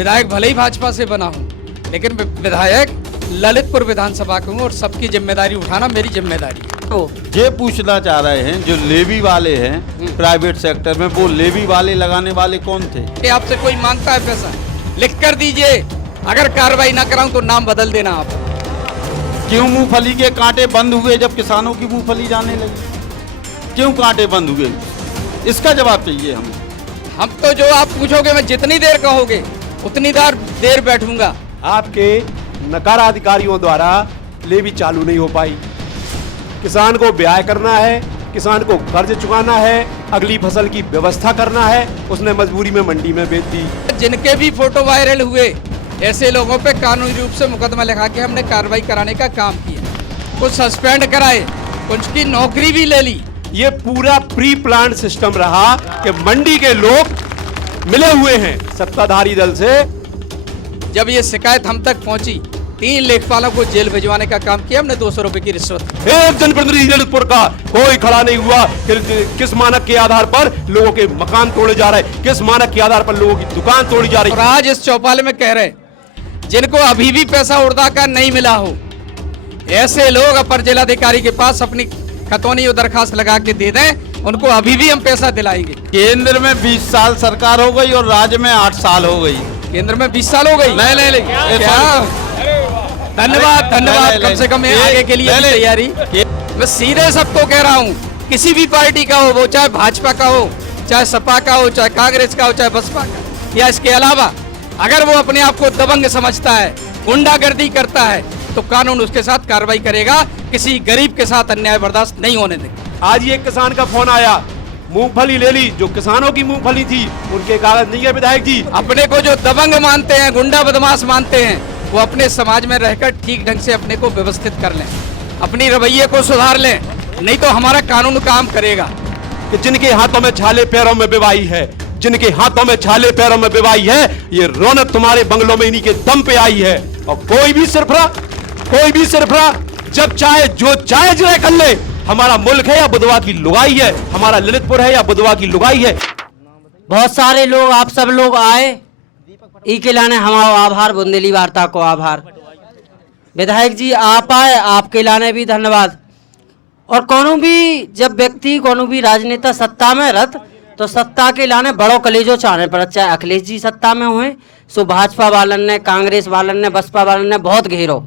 विधायक भले ही भाजपा से बना हूँ, लेकिन विधायक ललितपुर विधानसभा का हूँ और सबकी जिम्मेदारी उठाना मेरी जिम्मेदारी है। ये पूछना चाह रहे हैं जो लेवी वाले हैं प्राइवेट सेक्टर में, वो लेवी वाले लगाने वाले कौन थे? आपसे कोई मांगता है पैसा, लिख कर दीजिए। अगर कार्रवाई ना कराऊं तो नाम बदल देना आप। क्यों मूंगफली के कांटे बंद हुए जब किसानों की मूंगफली जाने लगी? क्यों कांटे बंद हुए? इसका जवाब चाहिए हमें। हम तो जो आप पूछोगे, मैं जितनी देर कहोगे उतनी देर बैठूंगा। आपके नकारा अधिकारियों द्वारा लेवी चालू नहीं हो पाई। किसान को ब्याह करना है, किसान को कर्ज चुकाना है, अगली फसल की व्यवस्था करना है, उसने मजबूरी में मंडी में बेच दी। जिनके भी फोटो वायरल हुए, ऐसे लोगों पे कानूनी रूप से मुकदमा लिखा के हमने कार्रवाई कराने का काम किया। कुछ सस्पेंड कराए, कुछ की नौकरी भी ले ली। ये पूरा प्री प्लान सिस्टम रहा कि मंडी के लोग मिले हुए हैं सत्ताधारी दल से। जब ये शिकायत हम तक पहुंची, 3 लेखपालों को जेल भिजवाने का काम किया हमने। 200 रुपए की रिश्वत। एक जनप्रतिनिधि ललितपुर का कोई खड़ा नहीं हुआ। किस मानक के आधार पर लोगों के मकान तोड़े जा रहे, किस मानक के आधार पर लोगों की दुकान तोड़ी जा रही। और आज इस चौपाले में कह रहे जिनको अभी भी पैसा उड़दा का नहीं मिला हो, ऐसे लोग अपर जिलाधिकारी के पास अपनी खतौनी और दरखास्त लगा के दे दें, उनको अभी भी हम पैसा दिलाएंगे। केंद्र में 20 साल सरकार हो गई और राज्य में 8 साल हो गई। केंद्र में 20 साल हो गई। नहीं धन्यवाद धन्यवाद। कम से कम आगे के लिए तैयारी। मैं सीधे सबको कह रहा हूँ, किसी भी पार्टी का हो, वो चाहे भाजपा का हो, चाहे सपा का हो, चाहे कांग्रेस का हो, चाहे बसपा का, या इसके अलावा अगर वो अपने आप को दबंग समझता है, गुंडागर्दी करता है, तो कानून उसके साथ कार्रवाई करेगा। किसी गरीब के साथ अन्याय बर्दाश्त नहीं होने देगा। आज ये किसान का फोन आया, मूंगफली ले ली, जो किसानों की मूंगफली थी उनके कागज नहीं है। विधायक जी, अपने को जो दबंग मानते हैं, गुंडा बदमाश मानते हैं, वो अपने समाज में रहकर ठीक ढंग से अपने को व्यवस्थित कर लें, अपनी रवैये को सुधार लें, नहीं तो हमारा कानून काम करेगा। कि जिनके हाथों में छाले पैरों में बेवाई है, जिनके हाथों में छाले पैरों में बेवाई है, ये रौनक तुम्हारे बंगलों में इन्हीं के दम पे आई है। और कोई भी सिरफरा जब चाहे जो चाहे जो कर ले। हमारा मुल्क है या बुधवा की लुगाई है, हमारा ललितपुर है या बुधवा की लुगाई है। बहुत सारे लोग, आप सब लोग आए ई के लाने हमारा आभार, बुंदेली वार्ता को आभार। विधायक जी आप आए, आपके लाने भी धन्यवाद। और कोनो भी जब व्यक्ति, कोनो भी राजनेता सत्ता में रत, तो सत्ता के लाने बड़ो कलेजो चाहने पर, चाहे अखिलेश जी सत्ता में हुए, सो भाजपा वालन ने, कांग्रेस वालन ने, बसपा वालन ने बहुत घेरो।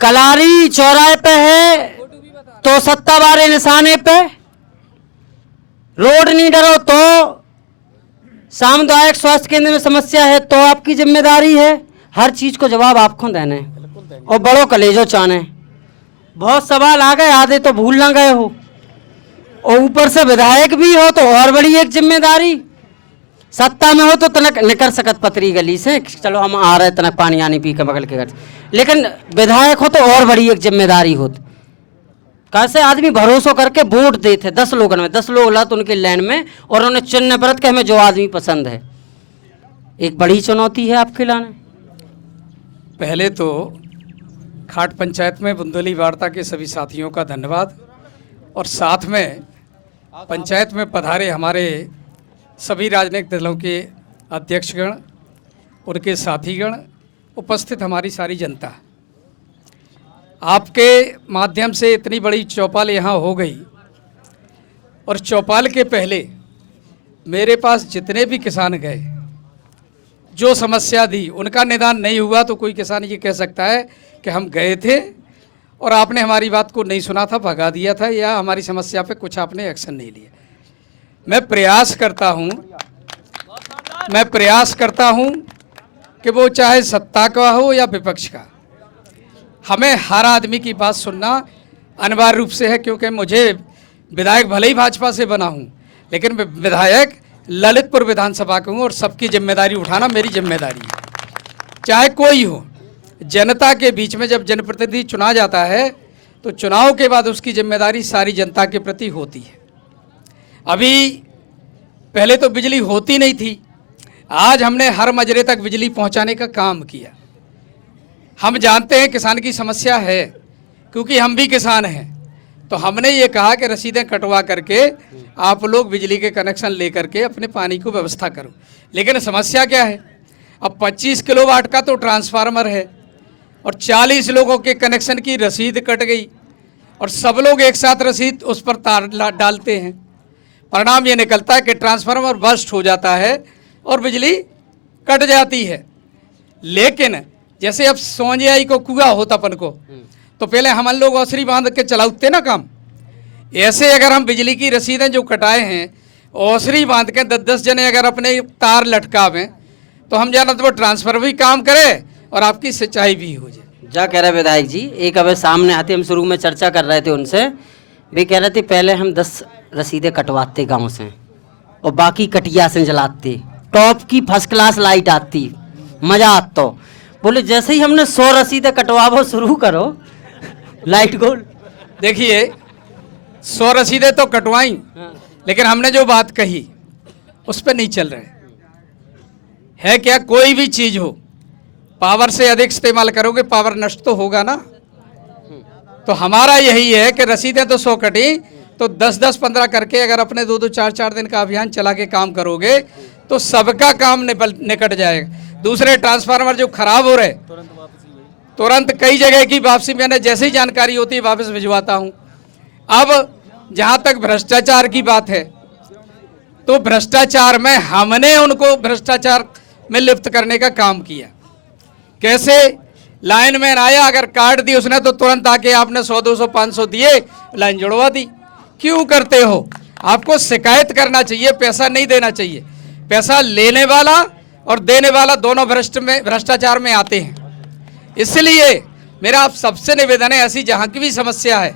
कलारी चौराहे पे है तो सत्ता वाले निशाने पे, रोड नहीं डरो तो, सामुदायिक स्वास्थ्य केंद्र में समस्या है तो आपकी जिम्मेदारी है। हर चीज को जवाब आपको देने और बड़ो कलेजो चाने। बहुत सवाल आ गए, आधे तो भूल ना गए हो, और ऊपर से विधायक भी हो तो और बड़ी एक जिम्मेदारी। सत्ता में हो तो तनक निकर सकत पतरी गली से, चलो हम आ रहे तनक पानी आनी पी के बगल के घर, लेकिन विधायक हो तो और बड़ी एक जिम्मेदारी होती। कैसे आदमी भरोसा करके वोट देते 10 लोगों में, 10 लोग लत उनके लाइन में, और उन्हें चुनने परत के हमें जो आदमी पसंद है। एक बड़ी चुनौती है आपके लाने। पहले तो खाट पंचायत में बुंदेली वार्ता के सभी साथियों का धन्यवाद, और साथ में पंचायत में पधारे हमारे सभी राजनीतिक दलों के अध्यक्षगण, उनके साथीगण, उपस्थित हमारी सारी जनता। आपके माध्यम से इतनी बड़ी चौपाल यहाँ हो गई, और चौपाल के पहले मेरे पास जितने भी किसान गए, जो समस्या दी, उनका निदान नहीं हुआ तो कोई किसान ये कह सकता है कि हम गए थे और आपने हमारी बात को नहीं सुना था, भगा दिया था, या हमारी समस्या पे कुछ आपने एक्शन नहीं लिया। मैं प्रयास करता हूं कि वो चाहे सत्ता का हो या विपक्ष का, हमें हर आदमी की बात सुनना अनिवार्य रूप से है। क्योंकि मुझे विधायक भले ही भाजपा से बना हूं, लेकिन विधायक ललितपुर विधानसभा का हूं और सबकी जिम्मेदारी उठाना मेरी जिम्मेदारी है, चाहे कोई हो। जनता के बीच में जब जनप्रतिनिधि चुना जाता है तो चुनाव के बाद उसकी जिम्मेदारी सारी जनता के प्रति होती है। अभी पहले तो बिजली होती नहीं थी, आज हमने हर मजरे तक बिजली पहुंचाने का काम किया। हम जानते हैं किसान की समस्या है, क्योंकि हम भी किसान हैं, तो हमने ये कहा कि रसीदें कटवा करके आप लोग बिजली के कनेक्शन लेकर के अपने पानी को व्यवस्था करो। लेकिन समस्या क्या है, अब 25 किलोवाट का तो ट्रांसफार्मर है और 40 लोगों के कनेक्शन की रसीद कट गई और सब लोग एक साथ रसीद उस पर तार डालते हैं। परिणाम ये निकलता है कि ट्रांसफार्मर बर्स्ट हो जाता है और बिजली कट जाती है। लेकिन जैसे अब सोंजियाई को कुआ होता अपन को, तो पहले हम लोग औसरी बांध के चलाते ना काम, ऐसे अगर हम बिजली की रसीदें जो कटाए हैं औसरी बांध के 10-10 जने अगर अपने तार लटकावें तो हम जाना तो वो ट्रांसफर भी काम करे और आपकी सिंचाई भी हो जाए। जा कह रहे विधायक जी, एक अब सामने आते, हम शुरू में चर्चा कर रहे थे उनसे, वे कह रहे थे पहले हम 10 रसीदें कटवाते गांव से और बाकी कटिया से जलाते, टॉप की फर्स्ट क्लास लाइट आती, मजा आता। बोले जैसे ही हमने 100 रसीदें कटवाओ शुरू करो लाइट गोल। देखिए 100 रसीदें तो कटवाई, लेकिन हमने जो बात कही उस पर नहीं चल रहे है। क्या कोई भी चीज हो पावर से अधिक इस्तेमाल करोगे पावर नष्ट तो होगा ना। तो हमारा यही है कि रसीदें तो 100 कटी, तो 10-10, 15 करके अगर अपने 2-2, 4-4 दिन का अभियान चला के काम करोगे तो सबका काम निकट जाएगा। दूसरे ट्रांसफार्मर जो खराब हो रहे तुरंत कई जगह की वापसी मैंने जैसे ही जानकारी होती है वापस भिजवाता हूं। अब जहां तक भ्रष्टाचार की बात है तो भ्रष्टाचार में हमने उनको भ्रष्टाचार में लिप्त करने का काम किया। कैसे, लाइनमैन आया, अगर कार्ड दी उसने तो तुरंत आके आपने 100, 200, 500 दिए, लाइन जुड़वा दी। क्यों करते हो? आपको शिकायत करना चाहिए, पैसा नहीं देना चाहिए। पैसा लेने वाला और देने वाला दोनों भ्रष्टाचार में आते हैं। इसलिए मेरा आप सबसे निवेदन है, ऐसी जहाँ की भी समस्या है,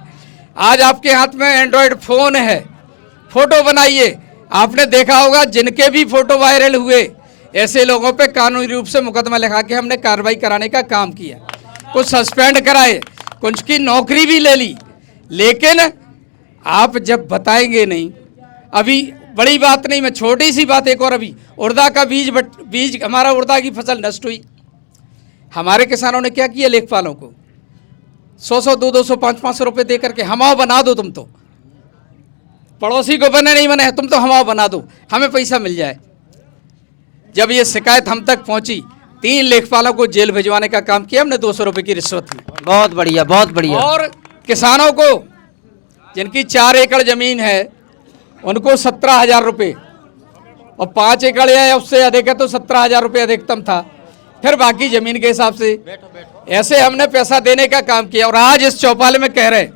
आज आपके हाथ में एंड्रॉयड फ़ोन है, फोटो बनाइए। आपने देखा होगा जिनके भी फोटो वायरल हुए ऐसे लोगों पे कानूनी रूप से मुकदमा लिखा के हमने कार्रवाई कराने का काम किया, कुछ सस्पेंड कराए, कुछ की नौकरी भी ले ली। लेकिन आप जब बताएंगे नहीं, अभी बड़ी बात नहीं, मैं छोटी सी बात एक और, अभी उड़दा का बीज हमारा उड़दा की फसल नष्ट हुई। हमारे किसानों ने क्या किया, लेखपालों को 100-100, 200-200, 500-500 रुपये दे करके हमाओ बना दो, तुम तो पड़ोसी को बने नहीं बने तुम तो हमाओ बना दो, हमें पैसा मिल जाए। जब ये शिकायत हम तक पहुंची 3 लेखपालों को जेल भिजवाने का काम किया हमने 200 रुपये की रिश्वत में। बहुत बढ़िया, बहुत बढ़िया। और किसानों को जिनकी 4 एकड़ जमीन है उनको 17,000 रुपये, और 5 एकड़ या उससे अधिक है तो 17,000 रुपये अधिकतम था, फिर बाकी जमीन के हिसाब से ऐसे हमने पैसा देने का काम किया। और आज इस चौपाल में कह रहे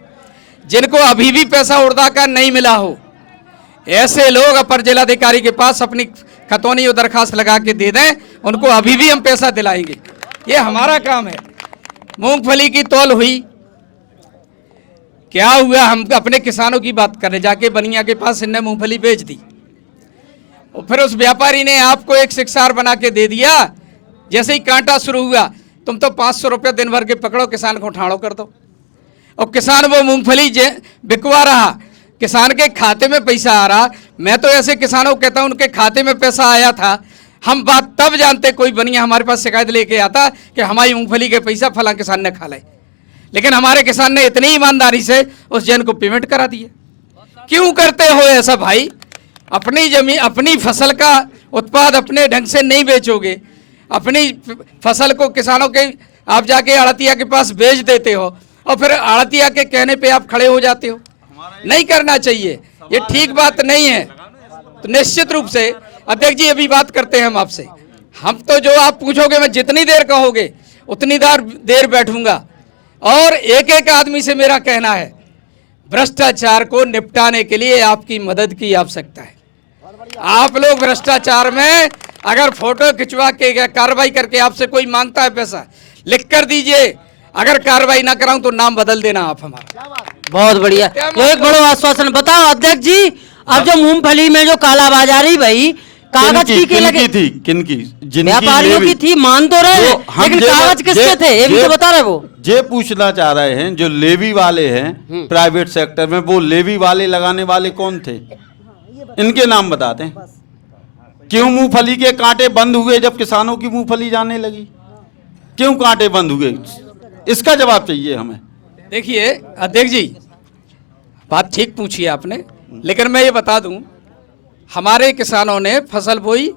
जिनको अभी भी पैसा उड़दा का नहीं मिला हो, ऐसे लोग अपर जिलाधिकारी के पास अपनी खतौनी और दरखास्त लगा के दे दें, उनको अभी भी हम पैसा दिलाएंगे। ये हमारा काम है। मूंगफली की तौल हुई, क्या हुआ, हम अपने किसानों की बात करें, जाके बनिया के पास इनने मूंगफली बेच दी और फिर उस व्यापारी ने आपको एक शिक्षार बना के दे दिया। जैसे ही कांटा शुरू हुआ, तुम तो 500 रुपये दिन भर के पकड़ो, किसान को ठाड़ो कर दो, और किसान वो मूंगफली बिकवा रहा, किसान के खाते में पैसा आ रहा। मैं तो ऐसे किसानों को कहता हूं उनके खाते में पैसा आया था, हम बात तब जानते, कोई बनिया हमारे पास शिकायत लेके आता कि हमारी मूंगफली के पैसा फला किसान ने खा ले, लेकिन हमारे किसान ने इतनी ईमानदारी से उस जन को पेमेंट करा दिया। क्यों करते हो ऐसा भाई? अपनी जमीन, अपनी फसल का उत्पाद अपने ढंग से नहीं बेचोगे, अपनी फसल को किसानों के आप जाके आड़तिया के पास बेच देते हो और फिर आड़तिया के कहने पे आप खड़े हो जाते हो। नहीं करना चाहिए, ये ठीक बात नहीं है। तो निश्चित रूप से अध्यक्ष जी अभी बात करते हैं हम आपसे, हम तो जो आप पूछोगे मैं जितनी देर कहोगे उतनी देर बैठूंगा। और एक एक आदमी से मेरा कहना है, भ्रष्टाचार को निपटाने के लिए आपकी मदद की आवश्यकता है। आप लोग भ्रष्टाचार में अगर फोटो खिंचवा के कार्रवाई करके आपसे कोई मांगता है पैसा, लिख कर दीजिए, अगर कार्रवाई ना कराऊं तो नाम बदल देना आप हमारा। बहुत बढ़िया, तो एक बड़ा आश्वासन बताओ अध्यक्ष जी। अब जो मूंगफली में जो कालाबाजारी भाई, कागज की लगे थी, किनकी, व्यापारियों की थी, मान तो रहे, लेकिन कागज किसके थे ये भी तो बता रहे। वो ये पूछना चाह रहे हैं जो लेवी वाले हैं प्राइवेट सेक्टर में, वो लेवी वाले लगाने वाले कौन थे, इनके नाम बताते हैं। क्यों मूंगफली के कांटे बंद हुए जब किसानों की मूंगफली जाने लगी? क्यों कांटे बंद हुए, इसका जवाब चाहिए हमें। देखिए अध्यक्ष जी, बात ठीक पूछी आपने, लेकिन मैं ये बता दूं, हमारे किसानों ने फसल बोई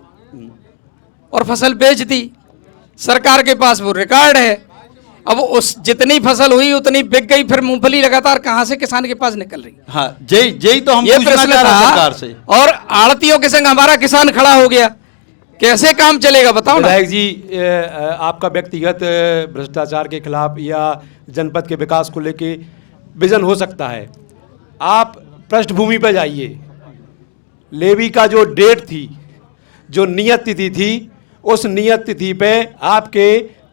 और फसल बेच दी, सरकार के पास वो रिकॉर्ड है। अब उस जितनी फसल हुई उतनी बिक गई, फिर मूंगफली लगातार कहां से किसान के पास निकल रही? हाँ, यही तो हम ये पूछना प्रश्न चाह रहे हैं था। सरकार से। और आड़तियों के संग हमारा किसान खड़ा हो गया, कैसे काम चलेगा बताओ ना। विधायक जी, आपका व्यक्तिगत भ्रष्टाचार के खिलाफ या जनपद के विकास को लेके विजन हो सकता है। आप पृष्ठभूमि पर जाइए। लेवी का जो डेट थी, जो नियत तिथि थी, उस नियत तिथि पे आपके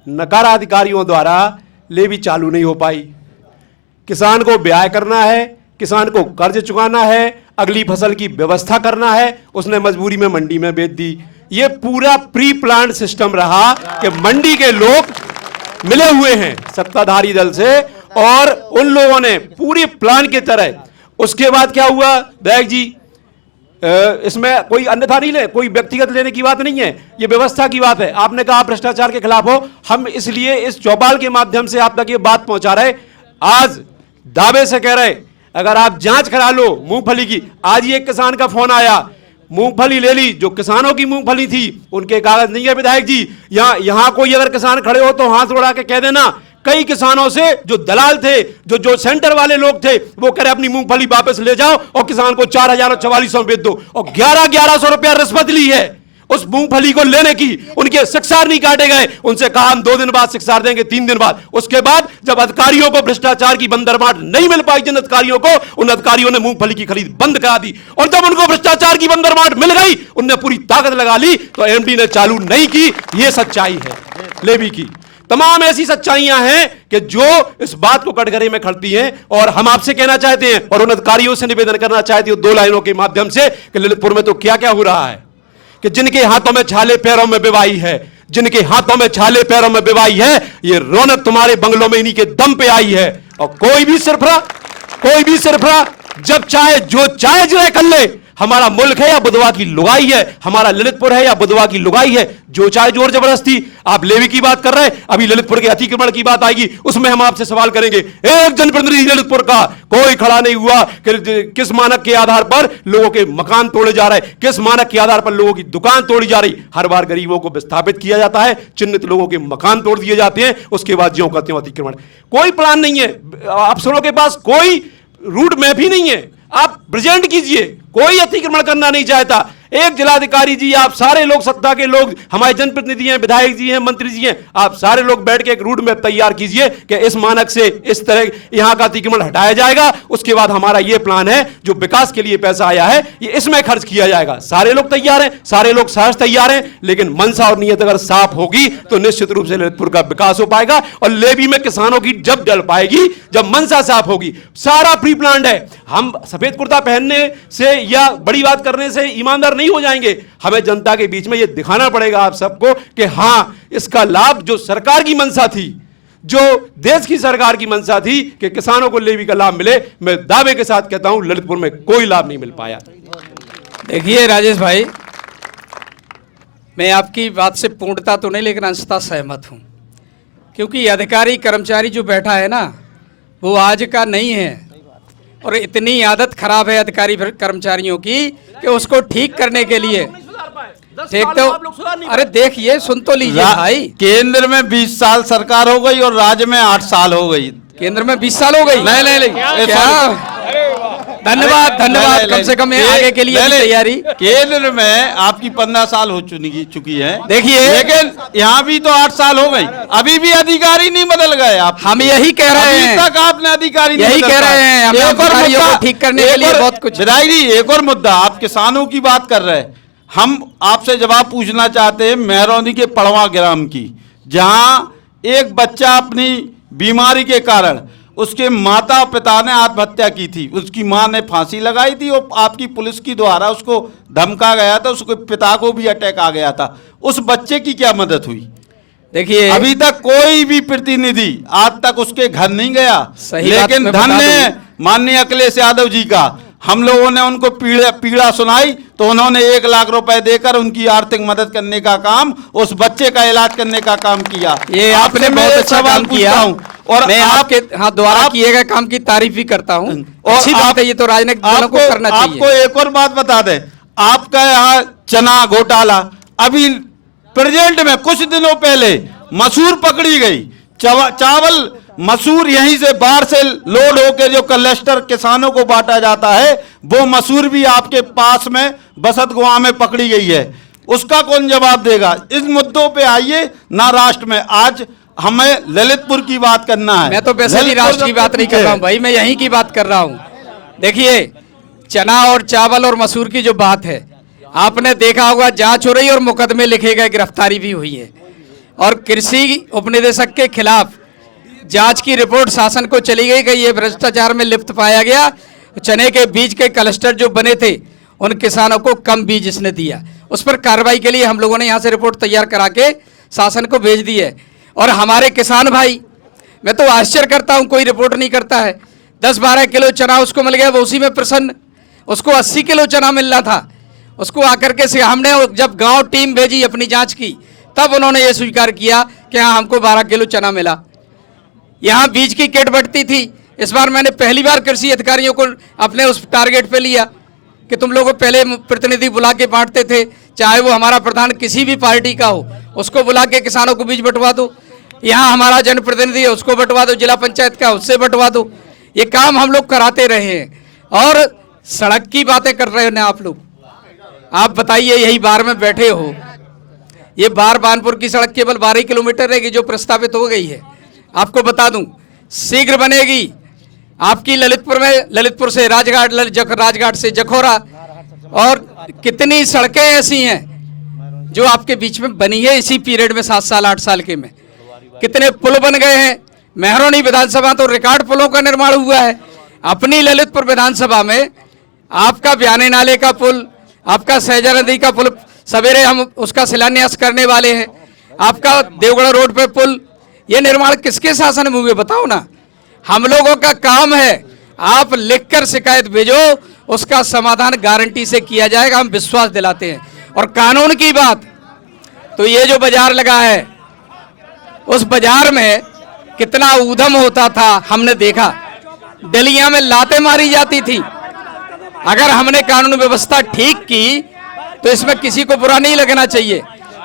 नकारा अधिकारियों द्वारा लेवी चालू नहीं हो पाई। किसान को ब्याह करना है, किसान को कर्ज चुकाना है, अगली फसल की व्यवस्था करना है, उसने मजबूरी में मंडी में बेच दी। ये पूरा प्री प्लान सिस्टम रहा कि मंडी के लोग मिले हुए हैं सत्ताधारी दल से और उन लोगों ने पूरी प्लान की तरह। उसके बाद क्या हुआ विधायक जी, इसमें कोई अन्यथा नहीं ले, कोई व्यक्तिगत लेने की बात नहीं है, ये व्यवस्था की बात है। आपने कहा आप भ्रष्टाचार के खिलाफ हो, हम इसलिए इस चौपाल के माध्यम से आप तक ये बात पहुंचा रहे। आज दावे से कह रहे अगर आप जांच करा लो मूंगफली की। आज ही एक किसान का फोन आया, मूंगफली ले ली, जो किसानों की मूंगफली थी उनके कागज नहीं है विधायक जी। यहां कोई अगर किसान खड़े हो तो हाथ उड़ा के कह देना, कई किसानों से जो दलाल थे, जो सेंटर वाले लोग थे, वो कह रहे अपनी मूंगफली वापस ले जाओ और किसान को 4,000 और 4,400 बेच दो, और 1100 रुपया रिश्वत ली है उस मूंगफली को लेने की। उनके शिक्षार नहीं काटे गए, उनसे कहा हम 2 दिन बाद शिक्षार देंगे, 3 दिन बाद। उसके बाद जब अधिकारियों को भ्रष्टाचार की बंदरबाट नहीं मिल पाई, जिन अधिकारियों को, उन अधिकारियों ने मूंगफली की खरीद बंद करा दी। और जब उनको भ्रष्टाचार की बंदरबाट मिल गई, उनने पूरी ताकत लगा ली, तो एमडी ने चालू नहीं की। यह सच्चाई है लेवी की। तमाम ऐसी सच्चाइयां हैं कि जो इस बात को कटघरे में खड़ती हैं। और हम आपसे कहना चाहते हैं और उन अधिकारियों से निवेदन करना चाहते हैं 2 लाइनों के माध्यम से कि ललितपुर में तो क्या क्या हो रहा है कि जिनके हाथों में छाले पैरों में बिवाई है, जिनके हाथों में छाले पैरों में बिवाई है, ये रौनक तुम्हारे बंगलों में इन्हीं के दम पे आई है। और कोई भी सिरफरा जब चाहे जो चाहे जो कर ले। हमारा मुल्क है या बुधवा की लुगाई है, हमारा ललितपुर है या बुधवा की लुगाई है, जो चाहे जोर जबरदस्ती। आप लेवी की बात कर रहे हैं, अभी ललितपुर के अतिक्रमण की बात आएगी, उसमें हम आपसे सवाल करेंगे। एक जनप्रतिनिधि ललितपुर का कोई खड़ा नहीं हुआ कि किस मानक के आधार पर लोगों के मकान तोड़े जा रहे, किस मानक के आधार पर लोगों की दुकान तोड़ी जा रही। हर बार गरीबों को विस्थापित किया जाता है, चिन्हित लोगों के मकान तोड़ दिए जाते हैं, उसके बाद ज्यों का त्यों अतिक्रमण। कोई प्लान नहीं है, अफसरों के पास कोई रूट मैप ही नहीं है। आप प्रेजेंट कीजिए, कोई अतिक्रमण करना नहीं चाहता। एक जिलाधिकारी जी, आप सारे लोग, सत्ता के लोग, हमारे जनप्रतिनिधि हैं, विधायक जी हैं, मंत्री जी हैं, आप सारे लोग बैठ के एक रूट मैप तैयार कीजिए कि इस मानक से इस तरह यहां का अतिक्रमण हटाया जाएगा। उसके बाद हमारा यह प्लान है, जो विकास के लिए पैसा आया है ये इसमें खर्च किया जाएगा। सारे लोग तैयार हैं, सारे लोग सहज तैयार हैं, लेकिन मनसा और नीयत अगर साफ होगी तो निश्चित रूप से ललितपुर का विकास हो पाएगा। और लेवी में किसानों की जब जल पाएगी, जब मनसा साफ होगी। सारा प्री प्लान्ड है। हम सफेद कुर्ता पहनने से या बड़ी बात करने से ईमानदार नहीं हो जाएंगे। हमें जनता के बीच में यह दिखाना पड़ेगा आप सबको कि हां, इसका लाभ जो सरकार की मंशा थी, जो देश की सरकार की मंशा थी कि किसानों को लेवी का लाभ मिले, मैं दावे के साथ कहता हूं ललितपुर में कोई लाभ नहीं मिल पाया। देखिए राजेश भाई, मैं आपकी बात से पूर्णता तो नहीं लेकिन अंशतः सहमत हूं, क्योंकि अधिकारी कर्मचारी जो बैठा है ना, वो आज का नहीं है। और इतनी आदत खराब है अधिकारी कर्मचारियों की कि उसको ठीक करने के लिए देख तो, अरे देखिए, सुन तो लीजिए भाई। केंद्र में 20 साल सरकार हो गई और राज्य में 8 साल हो गई। केंद्र में 20 साल हो गई? नहीं, क्या? धन्यवाद, कम से कम आगे के लिए तैयारी। केंद्र में आपकी 15 साल हो चुकी है, देखिए, लेकिन यहाँ भी तो 8 साल हो गई, अभी भी अधिकारी नहीं बदल गए। आप हम यही कह रहे हैं, अभी तक आपने अधिकारी यही कह रहे हैं, हमें अधिकारियों को ठीक करने के लिए बहुत कुछ। विधायक जी, एक और मुद्दा, आप किसानों की बात कर रहे हैं, हम आपसे जवाब पूछना चाहते हैं मेहरौनी के पड़वा ग्राम की, जहां एक बच्चा अपनी बीमारी के कारण, उसके माता पिता ने आत्महत्या की थी, उसकी मां ने फांसी लगाई थी और आपकी पुलिस की द्वारा उसको धमका गया था, उसके पिता को भी अटैक आ गया था। उस बच्चे की क्या मदद हुई? देखिए, अभी तक कोई भी प्रतिनिधि आज तक उसके घर नहीं गया। लेकिन धन्य माननीय अखिलेश यादव जी का, हम लोगों ने उनको पीड़ा सुनाई तो उन्होंने 1 लाख रुपए देकर उनकी आर्थिक मदद करने का काम, उस बच्चे का इलाज करने का काम किया। ये आपने बहुत अच्छा काम किया और मैं आपके द्वारा किए गए काम की तारीफ भी करता हूँ। अच्छी बात है, ये तो राजनीतिक दलों को करना चाहिए। आपको एक और बात बता दें, आपका यहाँ चना घोटाला अभी प्रेजेंट में कुछ दिनों पहले मसूर पकड़ी गई, चावल मसूर यहीं से बाहर से लोड होकर जो क्लस्टर किसानों को बांटा जाता है, वो मसूर भी आपके पास में बसत गांव में पकड़ी गई है। उसका कौन जवाब देगा? इस मुद्दों पे आइए ना राष्ट्र में। आज हमें ललितपुर की बात करना है। मैं तो वैसे भी राष्ट्र की बात नहीं कर रहा हूँ भाई, मैं यहीं की बात कर रहा हूँ। देखिए, चना और चावल और मसूर की जो बात है, आपने देखा होगा जांच हो रही है और मुकदमे लिखे गए, गिरफ्तारी भी हुई है। और कृषि उपनिदेशक के खिलाफ जांच की रिपोर्ट शासन को चली गई कि ये भ्रष्टाचार में लिप्त पाया गया। चने के बीज के क्लस्टर जो बने थे, उन किसानों को कम बीज इसने दिया। उस पर कार्रवाई के लिए हम लोगों ने यहाँ से रिपोर्ट तैयार करा के शासन को भेज दी है। और हमारे किसान भाई, मैं तो आश्चर्य करता हूँ, कोई रिपोर्ट नहीं करता है। 10-12 किलो चना उसको मिल गया, वो उसी में प्रसन्न। उसको 80 किलो चना मिल रहा था, उसको आकर के हमने जब गाँव टीम भेजी अपनी जाँच की, तब उन्होंने ये स्वीकार किया कि हाँ हमको 12 किलो चना मिला। यहाँ बीज की किट बढ़ती थी। इस बार मैंने पहली बार कृषि अधिकारियों को अपने उस टारगेट पे लिया कि तुम लोग पहले प्रतिनिधि बुला के बांटते थे, चाहे वो हमारा प्रधान किसी भी पार्टी का हो, उसको बुला के किसानों को बीज बंटवा दो। यहाँ हमारा जनप्रतिनिधि है, उसको बंटवा दो, जिला पंचायत का उससे बंटवा दो। ये काम हम लोग कराते रहे हैं। और सड़क की बातें कर रहे हो ना आप लोग, आप बताइए, यही बार में बैठे हो, ये बार बानपुर की सड़क केवल 12 किलोमीटर रहेगी जो प्रस्तावित हो गई है। आपको बता दूं, शीघ्र बनेगी। आपकी ललितपुर में, ललितपुर से राजघाट, राजघाट से जखोरा, और कितनी सड़कें ऐसी हैं जो आपके बीच में बनी है इसी पीरियड में, 7 साल 8 साल के में। कितने पुल बन गए हैं। मेहरौनी विधानसभा तो रिकॉर्ड पुलों का निर्माण हुआ है। अपनी ललितपुर विधानसभा में आपका ब्याने नाले का पुल, आपका सहजा नदी का पुल, सवेरे हम उसका शिलान्यास करने वाले हैं। आपका देवगढ़ रोड पे पुल, ये निर्माण किसके शासन में हुए बताओ ना। हम लोगों का काम है, आप लिखकर शिकायत भेजो, उसका समाधान गारंटी से किया जाएगा, हम विश्वास दिलाते हैं। और कानून की बात, तो ये जो बाजार लगा है, उस बाजार में कितना ऊधम होता था हमने देखा। डलियां में लातें मारी जाती थी। अगर हमने कानून व्यवस्था ठीक की तो इसमें किसी को बुरा नहीं लगना चाहिए।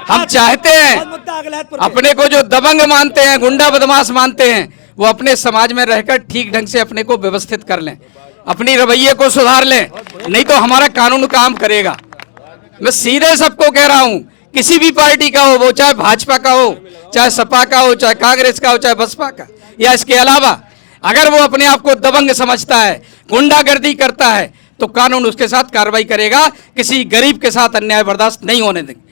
हम चाहते हैं अपने को जो दबंग मानते हैं, गुंडा बदमाश मानते हैं, वो अपने समाज में रहकर ठीक ढंग से अपने को व्यवस्थित कर लें, अपनी रवैये को सुधार लें, नहीं तो हमारा कानून काम करेगा। मैं सीधे सबको कह रहा हूं, किसी भी पार्टी का हो, वो चाहे भाजपा का हो, चाहे सपा का हो, चाहे कांग्रेस का हो, चाहे बसपा का, या इसके अलावा अगर वो अपने आप को दबंग समझता है, गुंडागर्दी करता है, तो कानून उसके साथ कार्रवाई करेगा। किसी गरीब के साथ अन्याय बर्दाश्त नहीं होने देंगे।